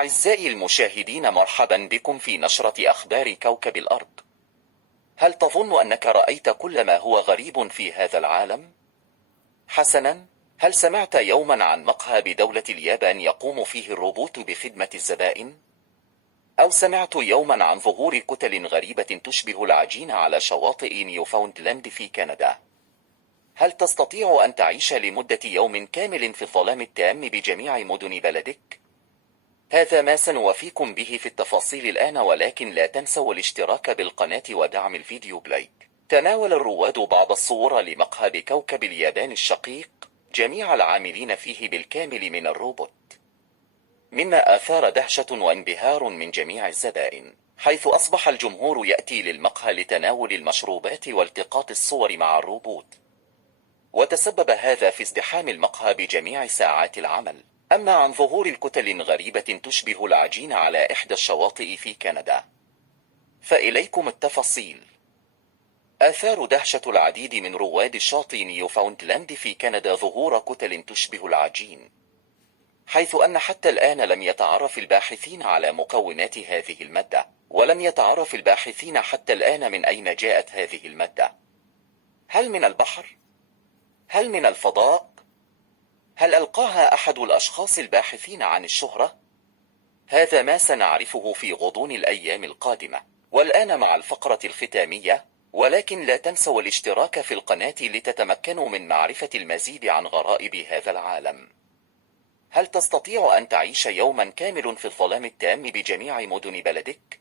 أعزائي المشاهدين، مرحبا بكم في نشرة أخبار كوكب الأرض. هل تظن أنك رأيت كل ما هو غريب في هذا العالم؟ حسنا، هل سمعت يوما عن مقهى بدولة اليابان يقوم فيه الروبوت بخدمة الزبائن؟ أو سمعت يوما عن ظهور كتل غريبة تشبه العجين على شواطئ نيوفاوندلاند في كندا؟ هل تستطيع أن تعيش لمدة يوم كامل في الظلام التام بجميع مدن بلدك؟ هذا ما سنوافيكم به في التفاصيل الآن، ولكن لا تنسوا الاشتراك بالقناة ودعم الفيديو بلايك. تناول الرواد بعض الصور لمقهى بكوكب اليابان الشقيق، جميع العاملين فيه بالكامل من الروبوت، مما أثار دهشة وانبهار من جميع الزبائن، حيث أصبح الجمهور يأتي للمقهى لتناول المشروبات والتقاط الصور مع الروبوت، وتسبب هذا في ازدحام المقهى بجميع ساعات العمل. أما عن ظهور الكتل غريبة تشبه العجين على إحدى الشواطئ في كندا، فإليكم التفاصيل. آثار دهشة العديد من رواد شاطئ نيوفاوندلاند في كندا ظهور كتل تشبه العجين، حيث أن حتى الآن لم يتعرف الباحثين على مكونات هذه المادة، ولم يتعرف الباحثين حتى الآن من أين جاءت هذه المادة. هل من البحر؟ هل من الفضاء؟ هل ألقاها أحد الأشخاص الباحثين عن الشهرة؟ هذا ما سنعرفه في غضون الأيام القادمة. والآن مع الفقرة الختامية، ولكن لا تنسوا الاشتراك في القناة لتتمكنوا من معرفة المزيد عن غرائب هذا العالم. هل تستطيع أن تعيش يوما كامل في الظلام التام بجميع مدن بلدك؟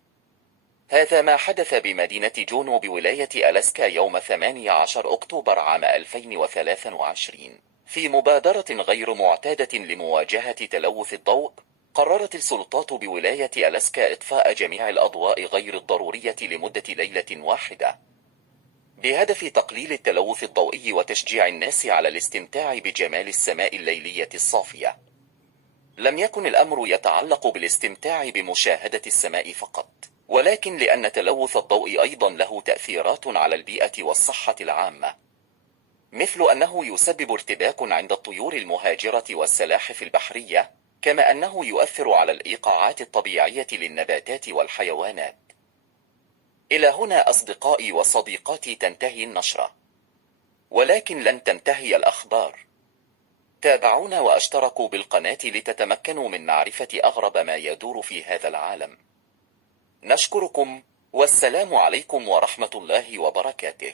هذا ما حدث بمدينة جونو بولاية ألاسكا يوم 18 أكتوبر عام 2023. في مبادرة غير معتادة لمواجهة تلوث الضوء، قررت السلطات بولاية ألاسكا إطفاء جميع الأضواء غير الضرورية لمدة ليلة واحدة، بهدف تقليل التلوث الضوئي وتشجيع الناس على الاستمتاع بجمال السماء الليلية الصافية. لم يكن الأمر يتعلق بالاستمتاع بمشاهدة السماء فقط، ولكن لأن تلوث الضوء أيضا له تأثيرات على البيئة والصحة العامة، مثل أنه يسبب ارتباك عند الطيور المهاجرة والسلاحف البحرية، كما أنه يؤثر على الإيقاعات الطبيعية للنباتات والحيوانات. إلى هنا أصدقائي وصديقاتي تنتهي النشرة، ولكن لن تنتهي الأخبار. تابعونا واشتركوا بالقناة لتتمكنوا من معرفة أغرب ما يدور في هذا العالم. نشكركم، والسلام عليكم ورحمة الله وبركاته.